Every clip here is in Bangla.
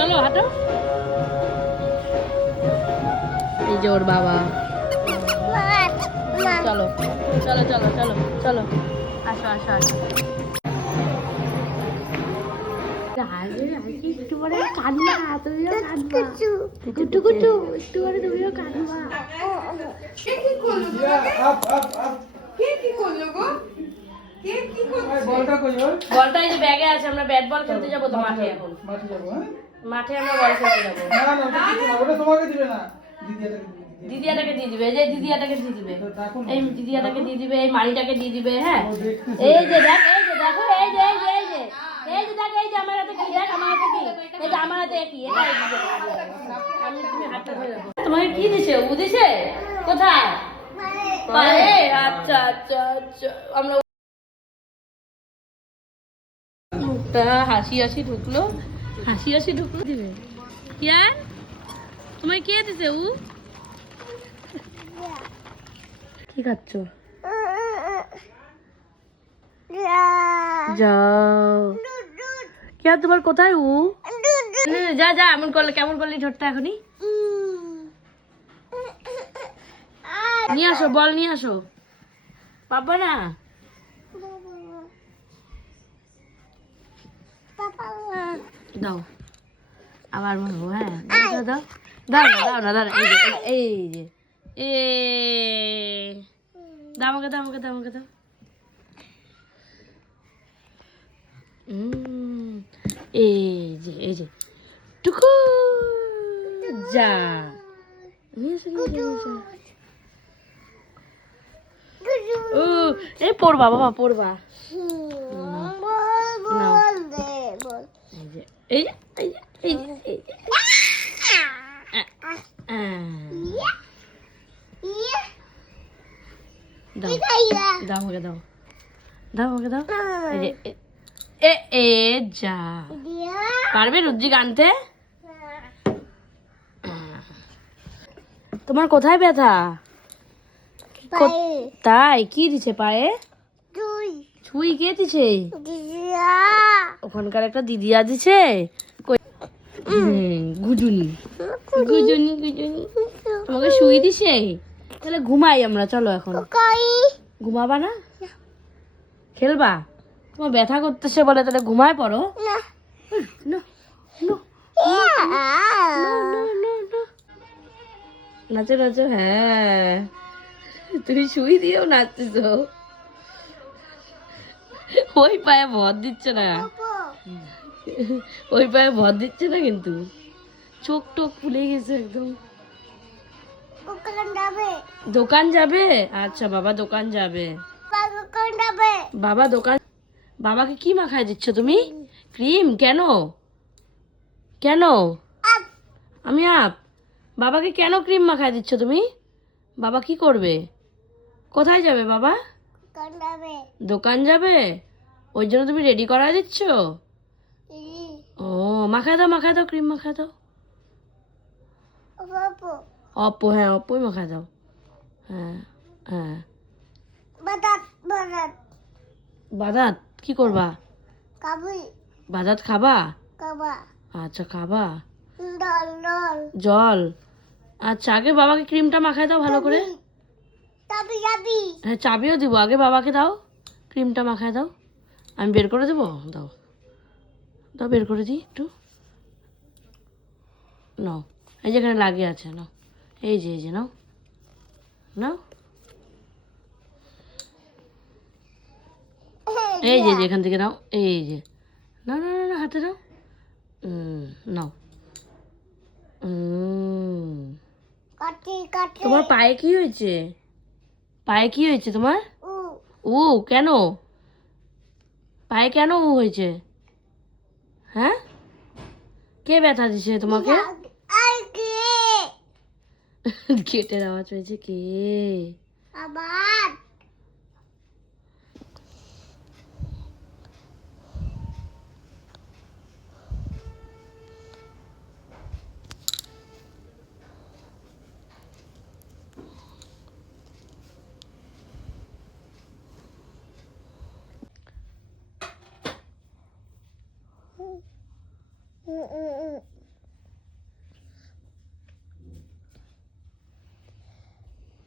চলো হাঁটো। এই যে ওর বাবা। চলো চলো চলো চলো চলো, আসো আসো আসো। একটু পরে কাঁদবা, তুমিও কাঁদবা কুটু কুটু, একটু পরে তুমিও কাঁদবা। বলটা এই যে ব্যাগে আছে, আমরা ব্যাট বল খেলতে যাবো তো মাঠে। এখন মাঠে আমরা বল খেলতে যাবো। দিদিয়াটাকে দিয়ে দিবে, এই যে দিদিয়াটাকে দিয়ে দিবে, এই দিদিয়াটাকে দিয়ে দিবে, এই মাড়িটাকে দিয়ে দিবে। হ্যাঁ এই যে দেখ, এই যে দেখো, এই যে এই যে এই যে এই যে দেখ, এই যে আমার হাতে কি, দেখ আমার হাতে কি, এই যে আমার হাতে কি, এটা আমি তুমি হাতটা ধরে রাখো। তোমাকে কি দিছে? ও দিছে কোথায়? পায়ে। আচ্ছা আচ্ছা আচ্ছা। আমরা মুখটা হাসি হাসি ঢুকলো, হাসি হাসি ঢুকলো। দিবে ইয়ার, তোমায় কে দিছে? ও কি খাচ্ছ? যাও। क्या তোমার কোথায়? ও যা যা, এমন করলে কেমন করলি ঠোঁটটা এখনই? নিয়ে আসো, বল নিয়ে আসো। পাবা না? দাও আবার বলবো। হ্যাঁ দাও দাও দাও না দাও না দাও না, এই যে এ দাও আমাকে, দাও আমাকে, দাও আমাকে, দাও। এই যে টুকু যা, নিয়ে এসো নিয়ে এসো নিয়ে এসো। ও এই পড়বা বাবা, পড়বা। এই যে এই যে এই যে এই যে এই যে দাও দাও আমাকে, দাও দাও আমাকে, দাও। এই যে এ এ যা, পারবে রুদ্রি গানতে? তোমার কোথায় ব্যথা? তাই কি দিছে পায়ে? ছুই কে দিছে? ওখানকার একটা দিদিয়া দিছে। গুজুনি গুজুনি গুজুনি তোমাকে শুই দিছে। তাহলে ঘুমাই আমরা, চলো এখন। ঘুমাবা না? খেলবা? তোমার ব্যথা করতেছে বলে তাহলে ঘুমায় পড়ো। নাচো নাচো। হ্যাঁ তুমি শুই দিয়েও নাচতেছ। ওই পায়ে ভর দিচ্ছে না, ওই পায়ে ভর দিচ্ছে না, কিন্তু চোখ টোক ফুলে গেছে একদম। দোকান যাবে? আচ্ছা বাবা দোকান যাবে। বাবা দোকান, বাবাকে কি মাখায় দিচ্ছ তুমি? ক্রিম? কেন কেন? আমি আপ, বাবাকে কেন ক্রিম মাখায় দিচ্ছ তুমি? বাবা কি করবে? কোথায় যাবে বাবা? দোকান যাবে, ওই জন্য তুমি রেডি করা দিচ্ছ? ও মাখায় দাও, মাখায় দাও, ক্রিম মাখায় দাও। অপো, হ্যাঁ অপোই মাখায় দাও। হ্যাঁ হ্যাঁ। বাদাত কি করবা? বাদাত খাবা? আচ্ছা খাবা। জল? আচ্ছা আগে বাবাকে ক্রিমটা মাখায় দাও ভালো করে। হ্যাঁ চাবিও দিব, আগে বাবাকে দাও ক্রিমটা মাখায় দাও। আমি বের করে দেবো, দাও দাও, বের করে দিই একটু। নাও, এই যেখানে লাগিয়ে আছে নাও, এই যে নাও নাও, এই যে এখান থেকে নাও, এই যে না না না হাতে নাও। নাও। তোমার পায়ে কি হয়েছে? পায়ে কি হয়েছে তোমার? ও কেন পায়ে কেন হয়েছে? হ্যাঁ কে ব্যথা দিছে তোমাকে? গেটের আওয়াজ হয়েছে, কে?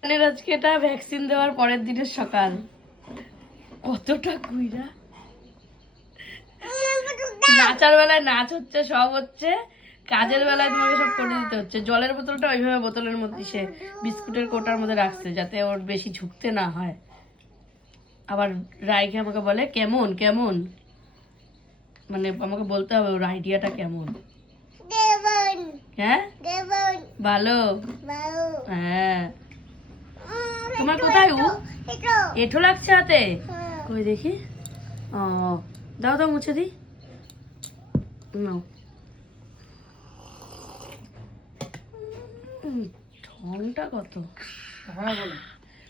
আজকে এটা ভ্যাকসিন দেওয়ার পরের দিনের সকাল, কতটা কুইরা নাচার বেলায় নাচ হচ্ছে, সব হচ্ছে, কাজের বেলায় তোমাকে সব করে দিতে হচ্ছে। জলের বোতলটা ওইভাবে বোতলের মধ্যে সে বিস্কুটের কোটার মধ্যে রাখছে যাতে ওর বেশি ঝুঁকতে না হয়। আবার রাইকে আমাকে বলে কেমন কেমন, মানে আমাকে বলতে হবে ওর আইডিয়াটা কেমন। হ্যাঁ ভালো, হ্যাঁ। তোমার কোথায় এঁঠো লাগছে হাতে, কই দেখি। ও দাও দাও মুছে দি, নাও। ঠংটা কত,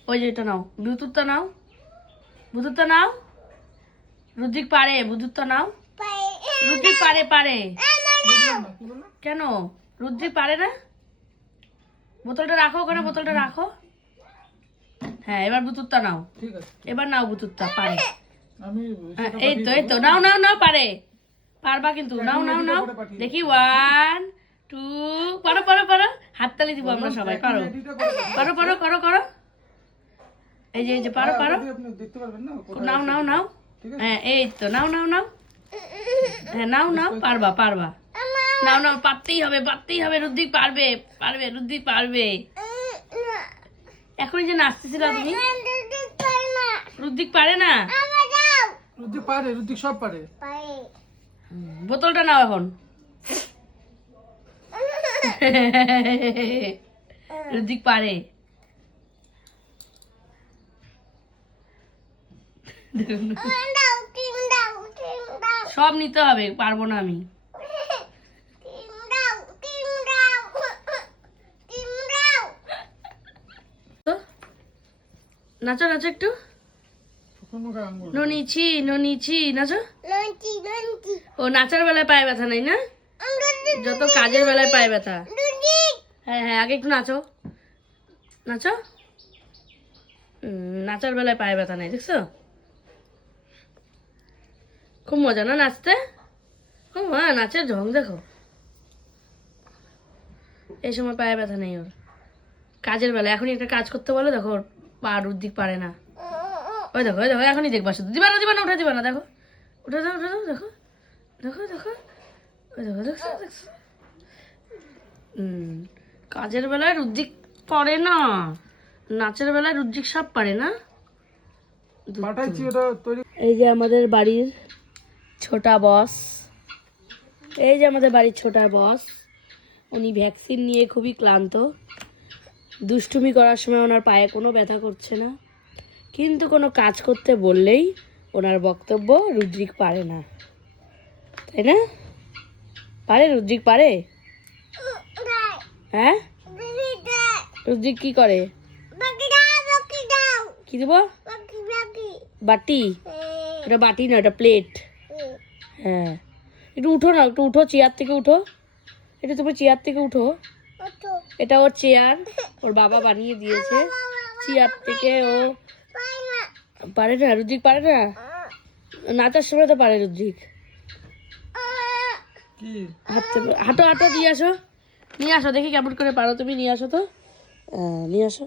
ওই যে এটা নাও, ব্লুটুথটা নাও, ব্লুটুথটা নাও। রুদ্রিক পারে, ব্লুটুথটা নাও। রুদ্রিক পারে, পারে কেন? রুদ্রিক পারে না। বোতলটা রাখো ওখানে, বোতলটা রাখো। হ্যাঁ এবার বুতুতটা নাও, এবার নাও বুতুতটা, পারে। এই তো এই তো, নাও নাও নাও, পারে, পারবা কিন্তু, নাও নাও নাও দেখি। 1 2, পারো পারো পারো, হাততালি দিব আমরা সবাই, পারো পারো পারো করো করো। এই যে পারো পারো, নাও নাও নাও। হ্যাঁ এই তো, নাও নাও নাও, হ্যাঁ নাও নাও, পারবা পারবা, নাও নাও, পারতেই হবে পারতেই হবে, রুদ্রিক পারবে পারবে, রুদ্রিক পারবে। এখনই যে নাচতেছিল তুমি, রুদ্রিক পারে না। রুদ্রিক পারে, রুদ্রিক সব পারে। বোতলটা নাও এখন। রুদ্রিক পারে। সব নিতে হবে, পারবো না আমি। নাচো নাচো একটু, ননিছি ননিছি, নাচো। ও নাচার বেলায় পায়ে ব্যথা নাই না, যত কাজের বেলায় পায়ে ব্যথা। হ্যাঁ হ্যাঁ আগে একটু নাচো, নাচো। নাচার বেলায় পায়ে ব্যথা নাই, দেখছো? খুব মজা না নাচতে? ও মা, নাচের ঢং দেখো। এই সময় পায়ে ব্যথা নেই ওর, কাজের বেলায়। এখনই একটা কাজ করতে বলো, দেখো পা রুদ্রিক পারে না। ওই দেখো ওই দেখো, এখনই দেখবা, শুধু দিবা না দিবা না, উঠে দিবা না, দেখো উঠে দাও উঠে দাও, দেখো দেখো দেখো, ওই দেখো দেখছো দেখছো। কাজের বেলায় রুদ্রিক পারে না, নাচের বেলায় রুদ্রিক সব পারে না। এই যে আমাদের বাড়ির ছোটা বস, এই যে আমাদের বাড়ির ছোটা বস, উনি ভ্যাকসিন নিয়ে খুবই ক্লান্ত। দুষ্টুমি করার সময় ওনার পায়ে কোনো ব্যথা করছে না, কিন্তু কোনো কাজ করতে বললেই ওনার বক্তব্য রুদ্রিক পারে না, তাই না? পারে রুদ্রিক, পারে? হ্যাঁ রুদ্রিক কি করে? কি দেবো? বাটি? এটা বাটি না, এটা প্লেট। হ্যাঁ একটু উঠো না, একটু উঠো, চেয়ার থেকে উঠো, এটা তুমি চেয়ার থেকে উঠো। এটা ওর চেয়ার, ওর বাবা বানিয়ে দিয়েছে। চেয়ার থেকে ও পারে না, রুদ্রিক পারে না। নাচার সময় তো পারে রুদ্রিক। হাঁটো হাঁটো, নিয়ে আসো নিয়ে আসো, দেখি কেমন করে পারো তুমি, নিয়ে আসো তো, নিয়ে আসো।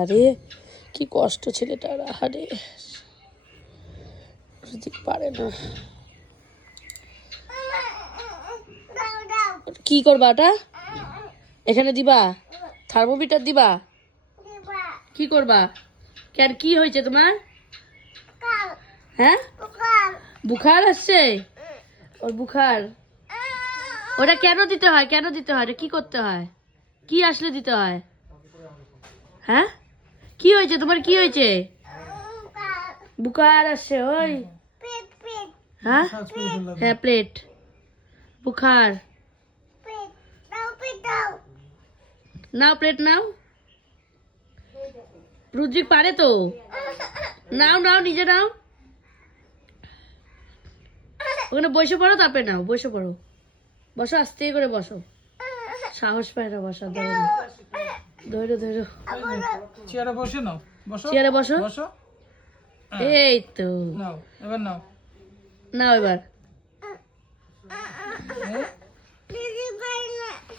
আরে কি কষ্ট ছেলেটার, আরে রুদ্রিক পারে না। কি করবা ওটা? এখানে দিবা, থার্মোমিটার দিবা? কি করবা? কেন, কি হয়েছে তোমার? হ্যাঁ বুখার আসছে ওর, বুখার। ওটা কেন দিতে হয়, কেন দিতে হয়, কি করতে হয়, কি আসলে দিতে হয়? হ্যাঁ কি হয়েছে তোমার, কি হয়েছে? বুখার আসছে, ওই হ্যাঁ হ্যাঁ প্লেট, বুখার। নাও প্লেট নাও, রুদ্রিক পারে তো, নাও নাও নিজে নাও, ওখানে বসে পড়ো, তারপরে নাও, বসে পড়ো, বসো আস্তে করে বসো, সাহস পায় না বসা, ধরো ধরো, চেয়ারে বসে নাও, বসো, চেয়ারে বসো, বসো। এই তো, নাও এবার, নাও নাও এবার।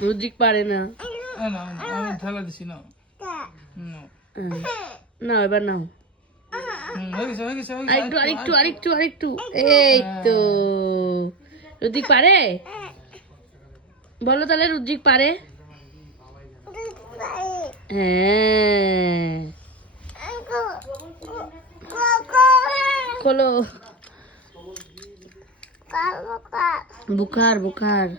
রুদ্রিক পারে না, নাও, আমি ঢালা দিছি, নাও নাও। নাও এবার নাও, হয়ে গেছে হয়ে গেছে হয়ে গেছে। আরেকটু আরেকটু আরেকটু আরেকটু, এই তো। রুদ্রিক পারে? বলো তাহলে রুদ্রিক পারে? হ্যাঁ, খোলো। বুখার বুখার।